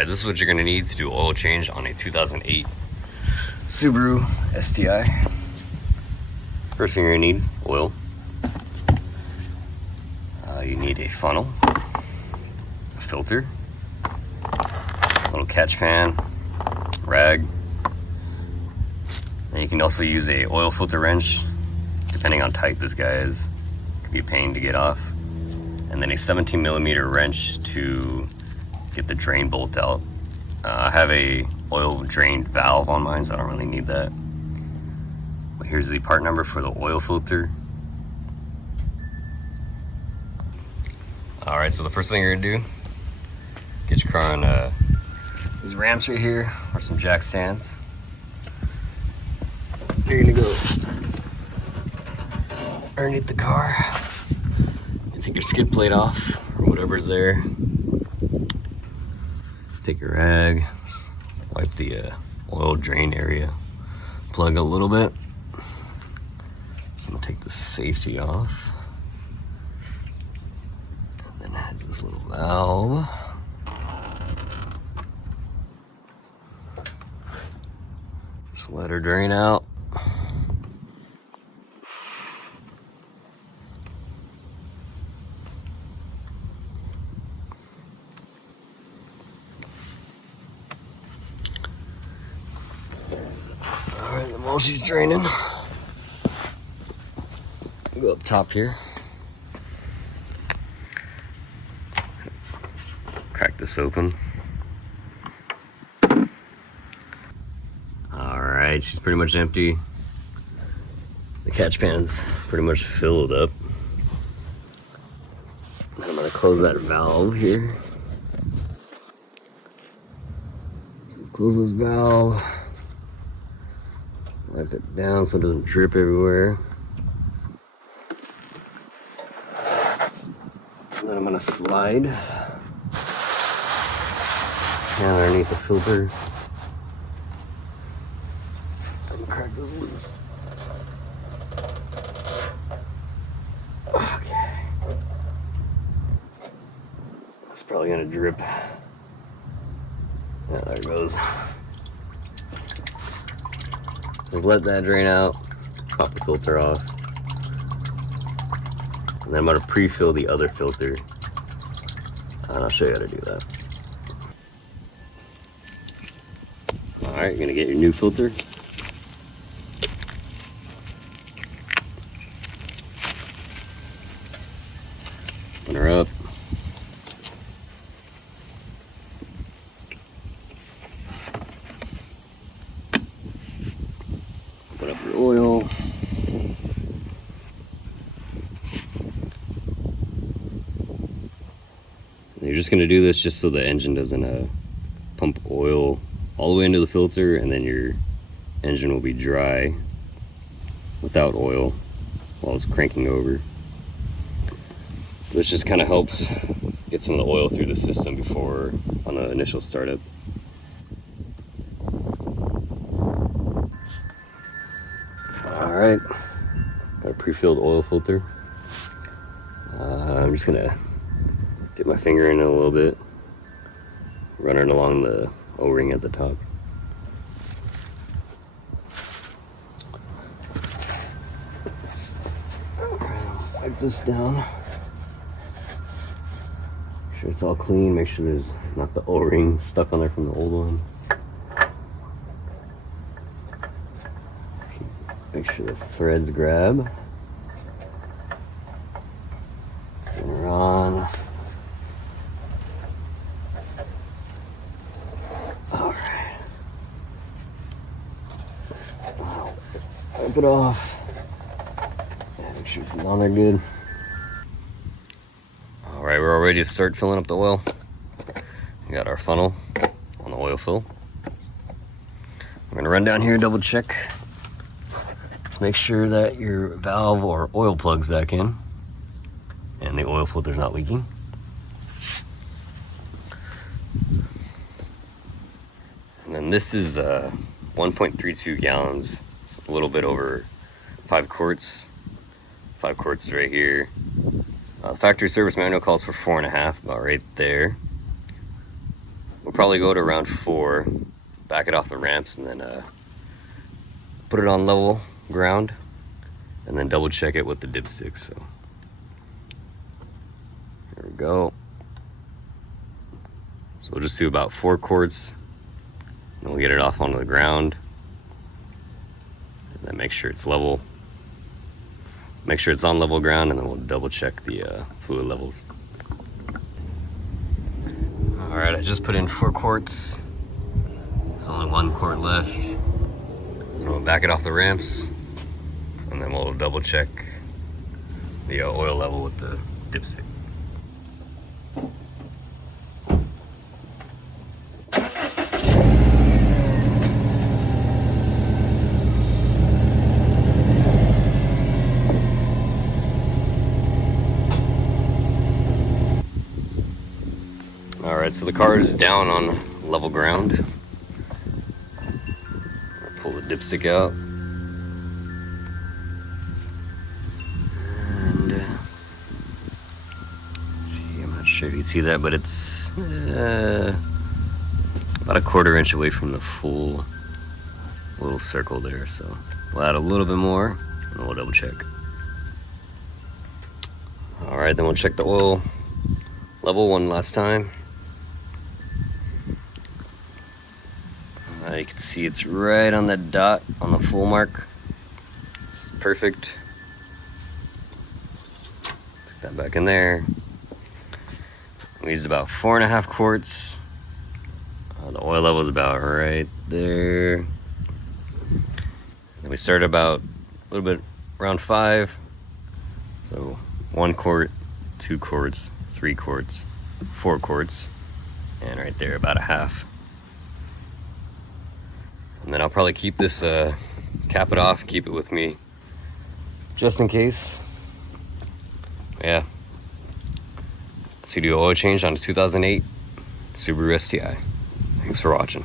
Alright, this is what you're going to need to do oil change on a 2008 Subaru STI. First thing you're going to need, oil. You need a funnel, a filter, a little catch pan, rag. And you can also use a oil filter wrench, depending on type this guy is. It can be a pain to get off. And then a 17mm wrench to get the drain bolt out. I have a oil drain valve on mine, so I don't really need that. But here's the part number for the oil filter. Alright, so the first thing you're gonna do, get your car on these ramps right here, or some jack stands. You're gonna go underneath the car and take your skid plate off, or whatever's there. Take your rag, wipe the oil drain area, plug a little bit, and take the safety off. And then add this little valve. Just let her drain out. Alright, then while she's draining, go up top here. Crack this open. Alright, she's pretty much empty. The catch pan's pretty much filled up. I'm gonna close that valve here. So close this valve. Wipe it down so it doesn't drip everywhere. And then I'm gonna slide down underneath the filter. I'm gonna crack this loose. Okay. It's probably gonna drip. Yeah, there it goes. Just let that drain out, pop the filter off. And then I'm gonna pre-fill the other filter. And I'll show you how to do that. All right, you're gonna get your new filter. Open her up. Open up your oil. And you're just gonna do this just so the engine doesn't pump oil all the way into the filter, and then your engine will be dry without oil while it's cranking over. So this just kind of helps get some of the oil through the system before on the initial startup. Alright, got a pre-filled oil filter. I'm just gonna dip my finger in it a little bit, run it along the O-ring at the top. Wipe this down. Make sure it's all clean. Make sure there's not the O-ring stuck on there from the old one. Make sure the threads grab. Spin her on. Alright. Wipe it off. Yeah, make sure it's on there good. Alright, we're all ready to start filling up the oil. We got our funnel on the oil fill. I'm gonna run down here and double check. Make sure that your valve or oil plug's back in and the oil filter's not leaking. And then this is 1.32 gallons. This is a little bit over 5 quarts. 5 quarts right here. Factory service manual calls for 4.5, about right there. We'll probably go to around 4, back it off the ramps, and then put it on level ground, and then double check it with the dipstick. So here we go. So we'll just do about 4 quarts, and we'll get it off onto the ground, and then make sure it's level. Make sure it's on level ground, and then we'll double check the fluid levels. Alright, I just put in 4 quarts. There's only 1 quart left. And we'll back it off the ramps, and then we'll double check the oil level with the dipstick. Alright, so the car is down on level ground. I'll pull the dipstick out. And let's see, I'm not sure if you see that, but it's about a 1/4 inch away from the full little circle there. So we'll add a little bit more, and then we'll double check. Alright, then we'll check the oil level one last time. You can see it's right on that dot on the full mark. This is perfect. Put that back in there. We used about 4.5 quarts. The oil level is about right there. And we started about a little bit around 5. So 1 quart, 2 quarts, 3 quarts, 4 quarts, and right there about a half. And then I'll probably keep this, cap it off, keep it with me, just in case. Yeah. Let's do oil change on a 2008 Subaru STI. Thanks for watching.